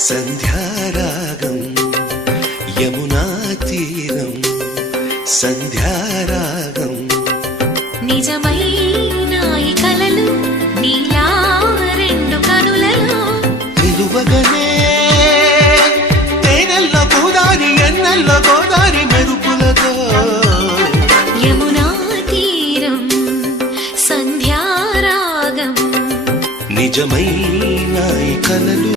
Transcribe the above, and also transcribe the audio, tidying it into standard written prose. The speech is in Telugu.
సంధ్యారాగం యమునా తీరం సంధ్యారాగం నిజమైన ఈ కలలు నీలా రెండు కనులలో నిలువగనే తేనెల్లో గోదారి ఎన్నెల్లో గోదారి మెరుపులతో యమునా తీరం సంధ్యారాగం నిజమైన ఈ కలలు